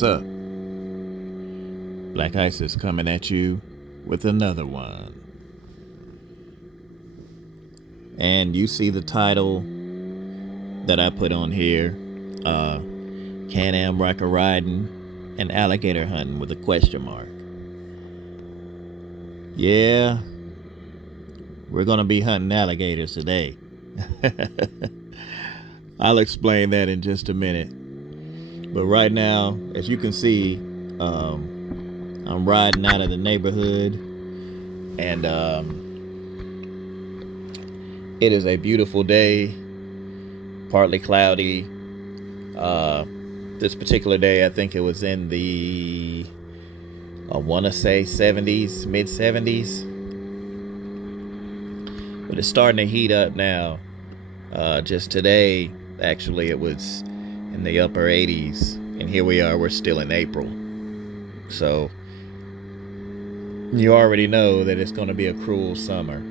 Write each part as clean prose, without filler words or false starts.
What's up? Black Ice is coming at you with another one. And you see the title that I put on here, Can-Am Ryker riding and alligator hunting with a question mark. Yeah, we're gonna be hunting alligators today. I'll explain that in just a minute. But right now, as you can see, I'm riding out of the neighborhood, and it is a beautiful day, partly cloudy. This particular day, I think it was in the, I want to say 70s, mid 70s. But it's starting to heat up now. Just today, actually, it was in the upper 80s, and here we are, we're still in April. So you already know that it's going to be a cruel summer.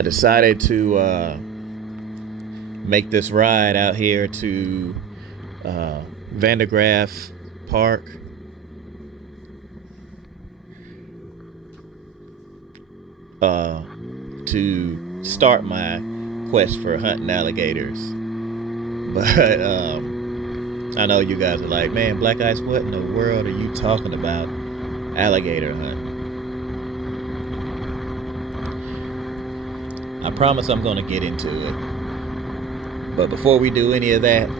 I decided to make this ride out here to Graaff Park. To start my quest for hunting alligators. But I know you guys are like, man, Black Ice, what in the world are you talking about? Alligator hunting. I promise I'm going to get into it. But before we do any of that,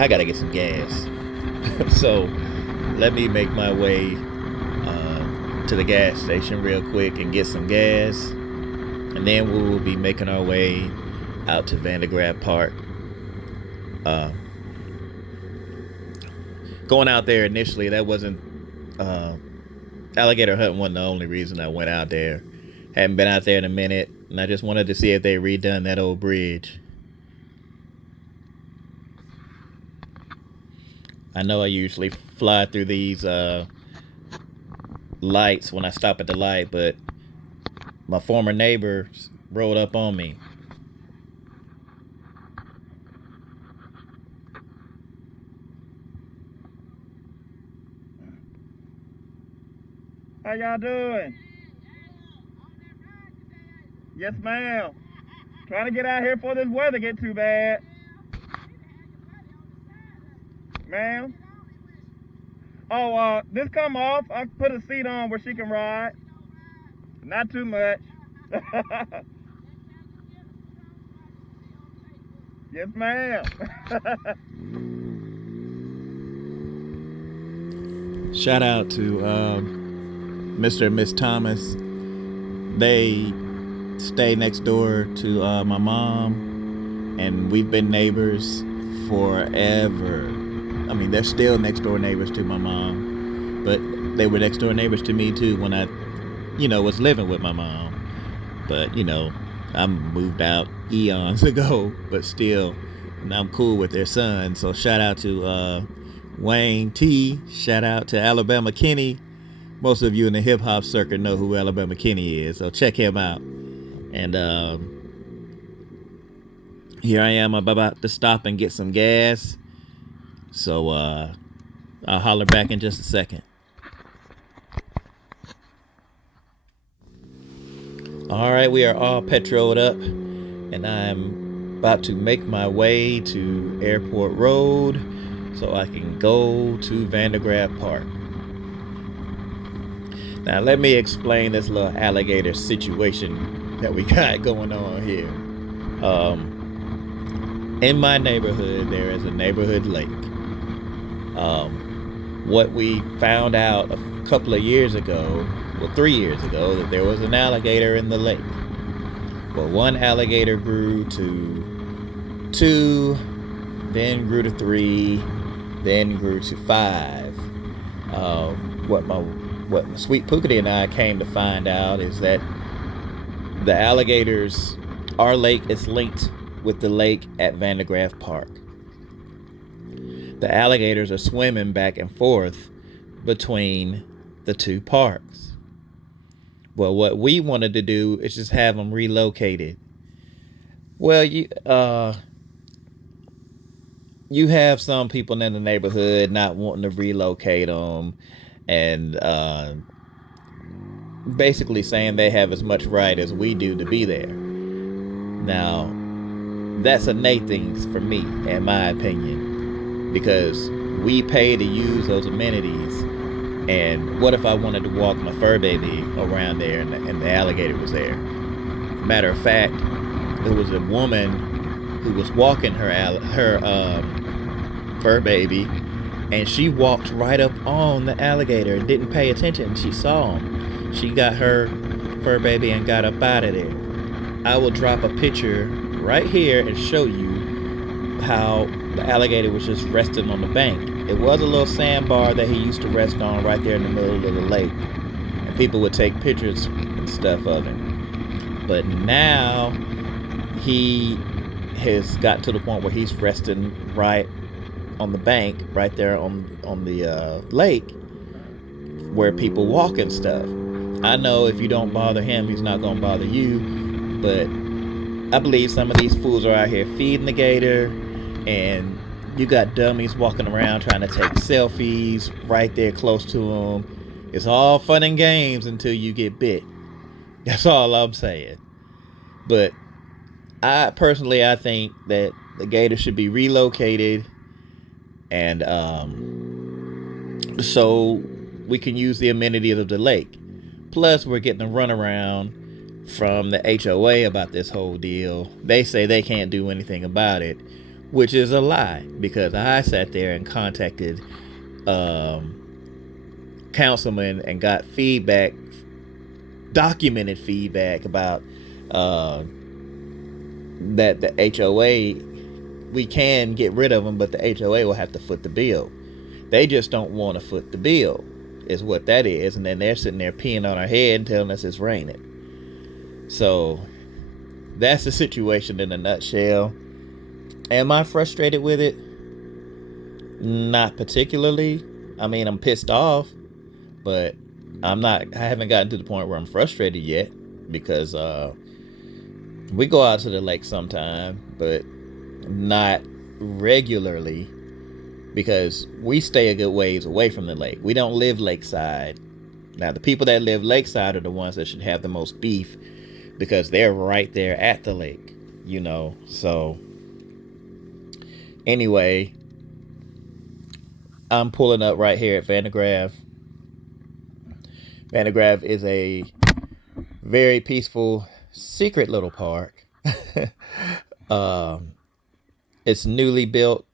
I got to get some gas. So let me make my way to the gas station real quick and get some gas. And then we will be making our way out to Graaff Park. Going out there initially, that wasn't alligator hunting wasn't the only reason I went out there. Hadn't been out there in a minute, and I just wanted to see if they redone that old bridge. I know I usually fly through these lights when I stop at the light, but my former neighbor rolled up on me. How y'all doing? Yes, ma'am. Trying to get out here before this weather get too bad. Ma'am? Oh, this come off. I put a seat on where she can ride. Not too much. Yes, ma'am. Shout out to Mr. and Miss Thomas. They stay next door to my mom, and we've been neighbors forever. I mean, they're still next door neighbors to my mom, but they were next door neighbors to me too when I, was living with my mom. But, I moved out eons ago, but still, I'm cool with their son. So shout out to Wayne T. Shout out to Alabama Kenny. Most of you in the hip hop circuit know who Alabama Kenny is, so check him out. And here I am about to stop and get some gas. So I'll holler back in just a second. All right, we are all petroled up, and I'm about to make my way to Airport Road so I can go to Graaff Park. Now, let me explain this little alligator situation that we got going on here. In my neighborhood, there is a neighborhood lake. What we found out a couple of years ago, 3 years ago, that there was an alligator in the lake. Well, one alligator grew to 2, then grew to 3, then grew to 5. What my sweet Pookity and I came to find out is that the alligators, our lake is linked with the lake at Graaff Park. The alligators are swimming back and forth between the two parks. Well, what we wanted to do is just have them relocated. Well, you have some people in the neighborhood not wanting to relocate them, and basically saying they have as much right as we do to be there. Now, that's a Nate thing for me, in my opinion, because we pay to use those amenities. And what if I wanted to walk my fur baby around there and the alligator was there? Matter of fact, there was a woman who was walking her fur baby, and she walked right up on the alligator and didn't pay attention. She saw him. She got her fur baby and got up out of there. I will drop a picture right here and show you how the alligator was just resting on the bank. It was a little sandbar that he used to rest on right there in the middle of the lake, and people would take pictures and stuff of him. But now he has gotten to the point where he's resting right on the bank, right there on the lake, where people walk and stuff. I know if you don't bother him, he's not gonna bother you, but I believe some of these fools are out here feeding the gator, and you got dummies walking around trying to take selfies right there close to them. It's all fun and games until you get bit. That's all I'm saying. But I think that the gator should be relocated, and so we can use the amenities of the lake. Plus, we're getting a runaround from the HOA about this whole deal. They say they can't do anything about it, which is a lie, because I sat there and contacted councilmen and got feedback, documented feedback about that the HOA, we can get rid of them, but the HOA will have to foot the bill. They just don't want to foot the bill, is what that is. And then they're sitting there peeing on our head and telling us it's raining. So that's the situation in a nutshell. Am I frustrated with it? Not particularly. I mean, I'm pissed off, but I haven't gotten to the point where I'm frustrated yet, because we go out to the lake sometime, but not regularly, because we stay a good ways away from the lake. We don't live lakeside. Now, the people that live lakeside are the ones that should have the most beef, because they're right there at the lake, so anyway, I'm pulling up right here at Graaff. Graaff is a very peaceful, secret little park. It's newly built.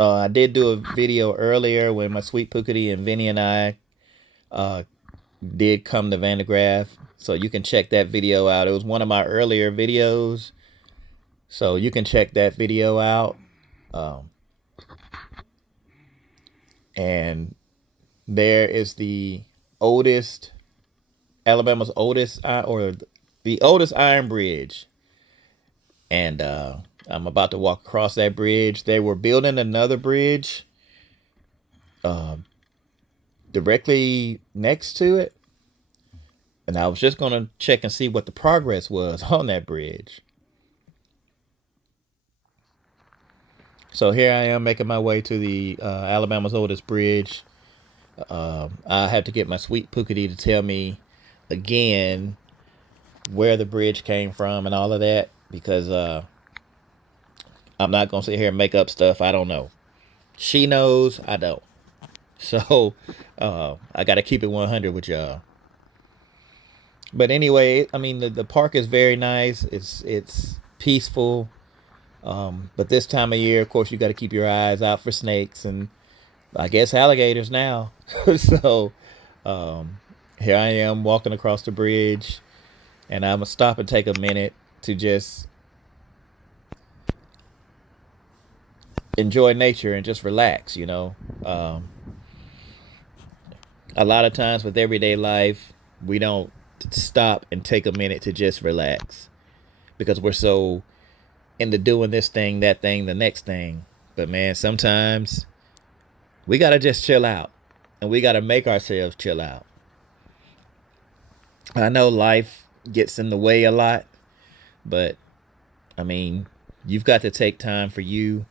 I did do a video earlier when my sweet Pookity and Vinny and I did come to Graaff, so you can check that video out. It was one of my earlier videos, so you can check that video out. And there is Alabama's oldest, or the oldest iron bridge. And I'm about to walk across that bridge. They were building another bridge directly next to it. And I was just going to check and see what the progress was on that bridge. So here I am making my way to the Alabama's oldest bridge. I have to get my sweet Pookity to tell me again where the bridge came from and all of that, because I'm not going to sit here and make up stuff I don't know. She knows, I don't. So I got to keep it 100 with y'all. But anyway, I mean, the park is very nice. It's peaceful. But this time of year, of course, you got to keep your eyes out for snakes and I guess alligators now. So here I am walking across the bridge, and I'm going to stop and take a minute to just enjoy nature and just relax, A lot of times with everyday life, we don't stop and take a minute to just relax, because we're so into doing this thing, that thing, the next thing. But man, sometimes we got to just chill out, and we got to make ourselves chill out. I know life gets in the way a lot, but I mean, you've got to take time for you.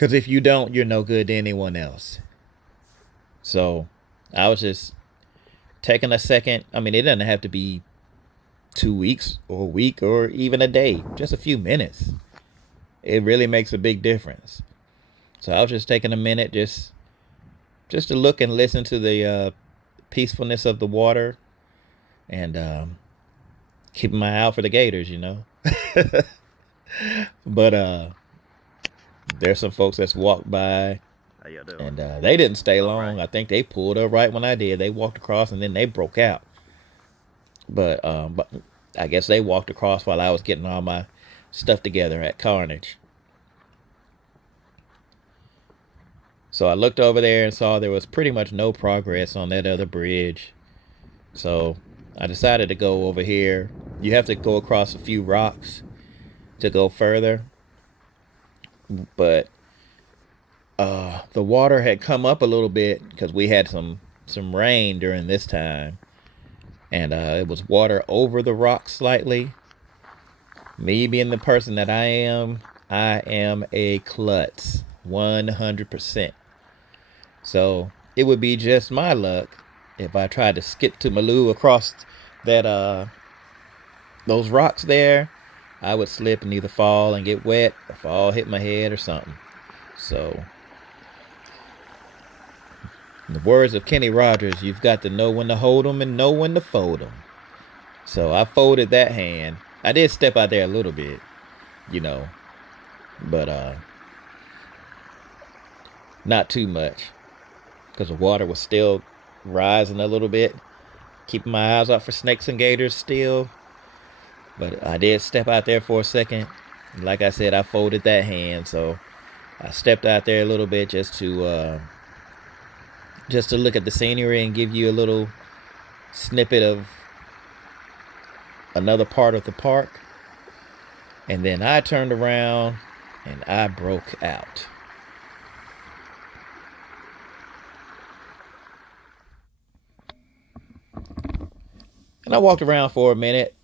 Because if you don't, you're no good to anyone else. So I was just taking a second. I mean, it doesn't have to be 2 weeks or a week or even a day, just a few minutes. It really makes a big difference. So I was just taking a minute just to look and listen to the peacefulness of the water, and keeping my eye out for the gators, But there's some folks that's walked by, How you doing? and they didn't stay long. All right. I think they pulled up right when I did. They walked across and then they broke out. But I guess they walked across while I was getting all my stuff together at Carnage. So I looked over there and saw there was pretty much no progress on that other bridge. So I decided to go over here. You have to go across a few rocks to go further. But the water had come up a little bit because we had some rain during this time. And it was water over the rocks slightly. Me being the person that I am a klutz. 100%. So it would be just my luck if I tried to skip to Maloo across that those rocks there. I would slip and either fall and get wet or fall, hit my head or something. So in the words of Kenny Rogers, you've got to know when to hold 'em and know when to fold 'em. So I folded that hand. I did step out there a little bit, but not too much, because the water was still rising a little bit. Keeping my eyes out for snakes and gators still. But I did step out there for a second. Like I said, I folded that hand, so I stepped out there a little bit just to look at the scenery and give you a little snippet of another part of the park. And then I turned around and I broke out. And I walked around for a minute.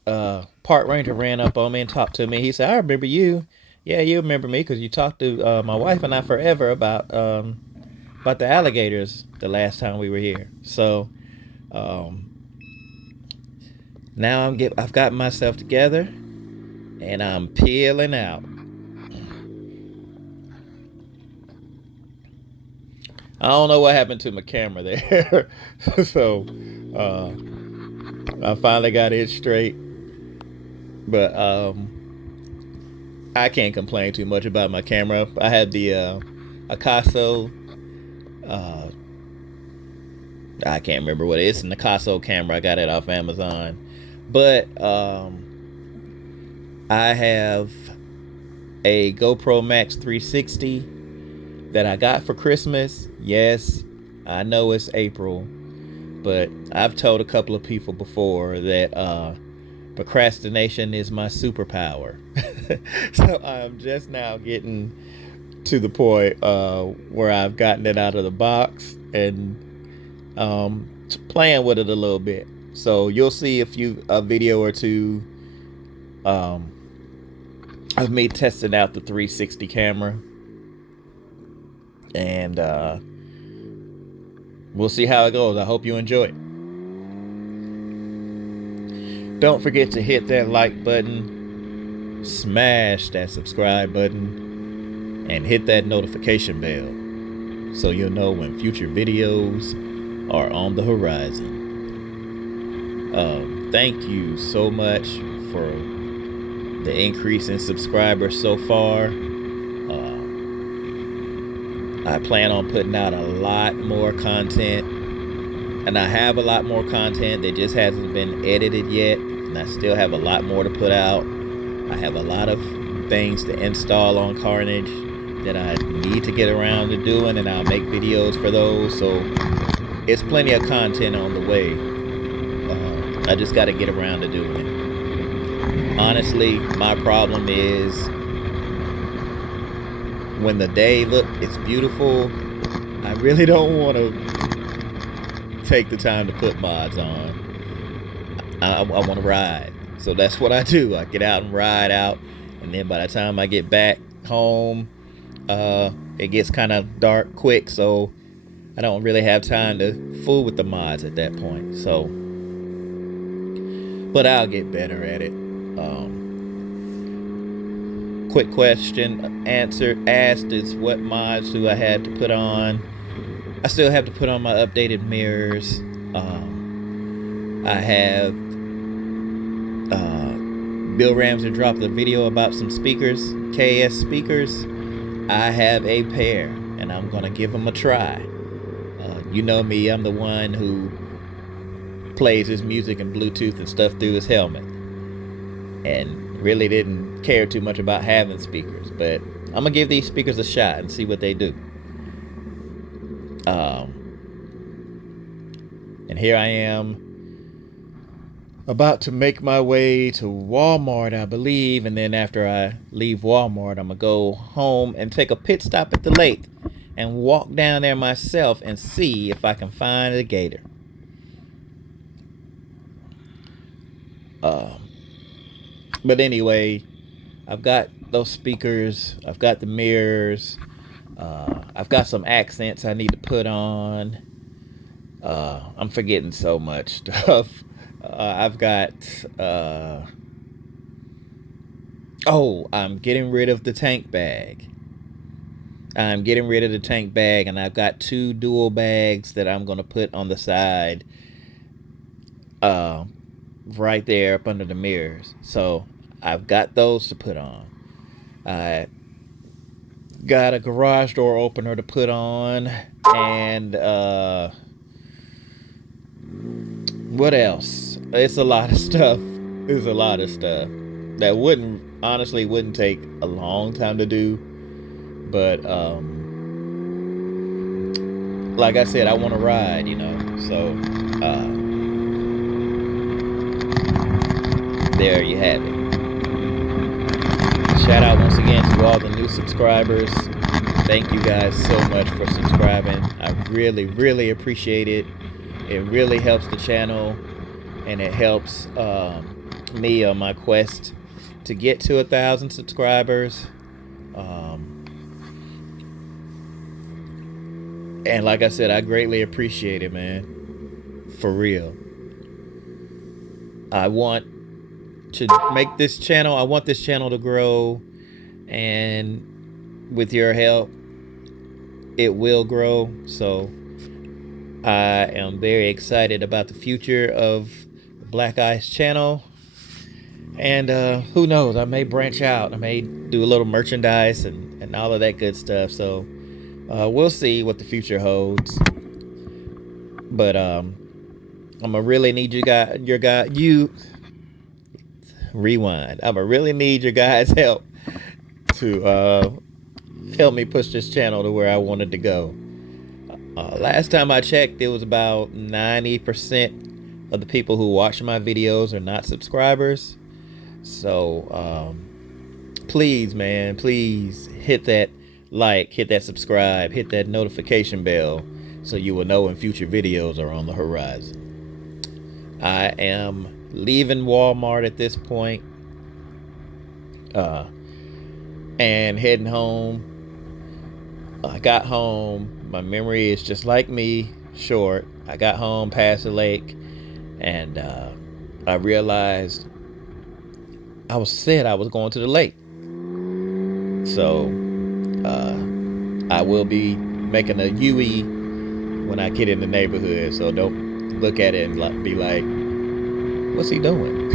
Park ranger ran up on me and talked to me. He said, "I remember you. Yeah, you remember me because you talked to my wife and I forever about the alligators the last time we were here." So now I've got myself together and I'm peeling out. I don't know what happened to my camera there. So I finally got it straight. But I can't complain too much about my camera. I had the Akaso. I can't remember what it is. It's an Akaso camera. I got it off Amazon. But I have a GoPro Max 360 that I got for Christmas. Yes, I know it's April, but I've told a couple of people before that procrastination is my superpower. So I'm just now getting to the point where I've gotten it out of the box and playing with it a little bit. So you'll see a video or two of me testing out the 360 camera, and we'll see how it goes. I hope you enjoy it. Don't forget to hit that like button, smash that subscribe button, and hit that notification bell so you'll know when future videos are on the horizon. Thank you so much for the increase in subscribers so far. I plan on putting out a lot more content, and I have a lot more content that just hasn't been edited yet, and I still have a lot more to put out. I have a lot of things to install on Carnage that I need to get around to doing, and I'll make videos for those. So it's plenty of content on the way. I just got to get around to doing it. Honestly, my problem is when the day it's beautiful, I really don't want to take the time to put mods on. I want to ride. So that's what I do. I get out and ride out, and then by the time I get back home, it gets kind of dark quick, so I don't really have time to fool with the mods at that point. So, but I'll get better at it. Quick question answered asked is what mods do I have to put on? I still have to put on my updated mirrors. I have Bill Ramsey dropped a video about some speakers, KS speakers. I have a pair, and I'm gonna give them a try. You know me, I'm the one who plays his music and Bluetooth and stuff through his helmet, and really didn't care too much about having speakers, but I'm gonna give these speakers a shot and see what they do. And here I am about to make my way to Walmart, I believe, and then after I leave Walmart, I'm gonna go home and take a pit stop at the lake and walk down there myself and see if I can find a gator. But anyway, I've got those speakers, I've got the mirrors, I've got some accents I need to put on. I'm forgetting so much stuff. I've got, I'm getting rid of the tank bag. I'm getting rid of the tank bag, and I've got 2 dual bags that I'm going to put on the side, right there up under the mirrors. So I've got those to put on. I got a garage door opener to put on, and what else? It's a lot of stuff. It's a lot of stuff that honestly wouldn't take a long time to do. But like I said, I want to ride, you know. So there you have it. Shout out once again to all the new subscribers. Thank you guys so much for subscribing. I really, really appreciate it. It really helps the channel, and it helps me on my quest to get to 1,000 subscribers. And like I said, I greatly appreciate it, man. For real. I want to make this channel, I want this channel to grow, and with your help, it will grow. So I am very excited about the future of the Blak Ice channel. And who knows, I may branch out. I may do a little merchandise and all of that good stuff. So we'll see what the future holds. But I'm gonna really need you rewind. I'm gonna really need your guys' help to help me push this channel to where I wanted to go. Last time I checked, it was about 90% of the people who watch my videos are not subscribers. So please, man, please hit that like, hit that subscribe, hit that notification bell so you will know when future videos are on the horizon. I am leaving Walmart at this point and heading home. I got home. My memory is just like me, short. I got home past the lake, and I realized I said I was going to the lake. So I will be making a UE when I get in the neighborhood. So don't look at it and be like, what's he doing?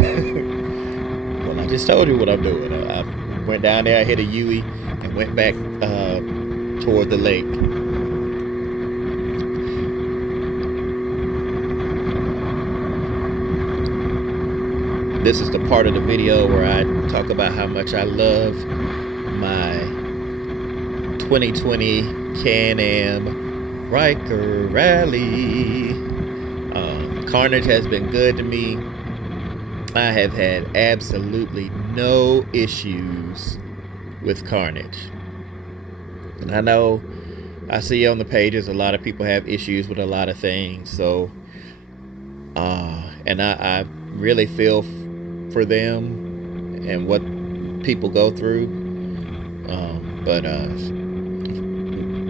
Well, I just told you what I'm doing. I went down there, I hit a UE, and went back toward the lake. This is the part of the video where I talk about how much I love my 2020 Can-Am Ryker Rally. Carnage has been good to me. I have had absolutely no issues with Carnage. And I know I see on the pages a lot of people have issues with a lot of things. So, and I really feel for them and what people go through. But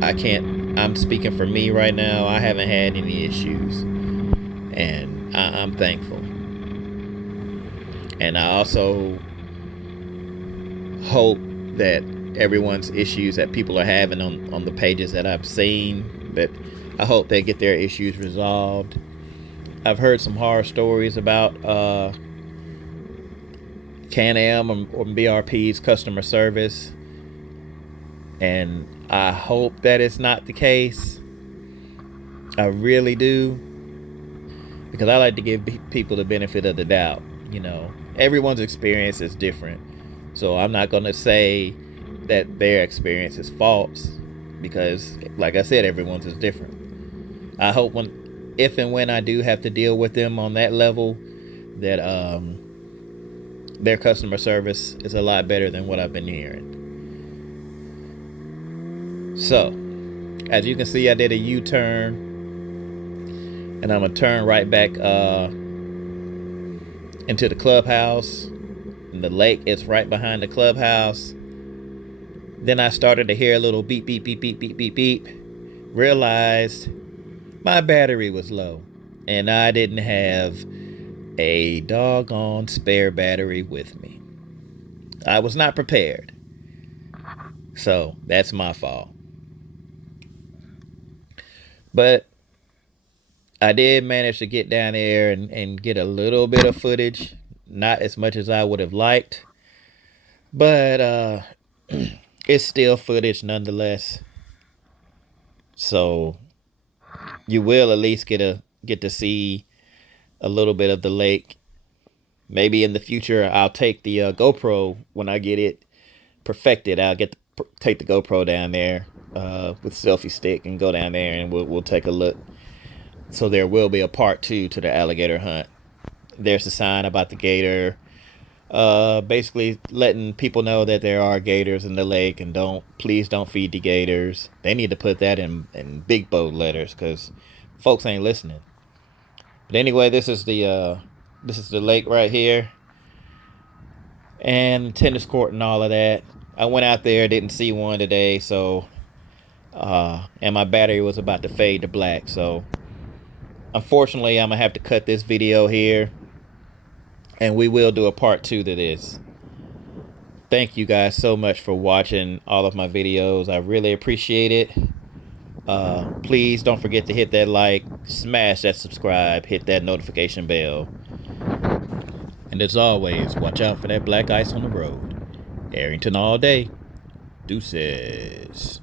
I'm speaking for me right now. I haven't had any issues, and I'm thankful. And I also hope that everyone's issues that people are having on the pages that I've seen, that I hope they get their issues resolved. I've heard some horror stories about Can-Am or BRP's customer service, and I hope that it's not the case. I really do, because I like to give people the benefit of the doubt. Everyone's experience is different, so I'm not going to say that their experience is false, because like I said, everyone's is different. I hope if and when I do have to deal with them on that level, that their customer service is a lot better than what I've been hearing. So, as you can see, I did a U-turn, and I'm gonna turn right back into the clubhouse. And the lake is right behind the clubhouse. Then I started to hear a little beep, beep, beep, beep, beep, beep, beep. Realized my battery was low, and I didn't have a doggone spare battery with me. I was not prepared. So that's my fault. But I did manage to get down there and get a little bit of footage. Not as much as I would have liked, but it's still footage nonetheless. So you will at least get to see a little bit of the lake. Maybe in the future I'll take the GoPro when I get it perfected. I'll take the GoPro down there with selfie stick and go down there, and we'll take a look. So there will be a part 2 to the alligator hunt. There's a sign about the gator, basically letting people know that there are gators in the lake, and please don't feed the gators. They need to put that in big bold letters, because folks ain't listening. But anyway, this is the lake right here, and tennis court and all of that. I went out there, didn't see one today, so and my battery was about to fade to black, so unfortunately I'm gonna have to cut this video here, and we will do a part 2 to this. Thank you guys so much for watching all of my videos. I really appreciate it. Please don't forget to hit that like, smash that subscribe, hit that notification bell. And as always, watch out for that black ice on the road. Arrington all day. Deuces.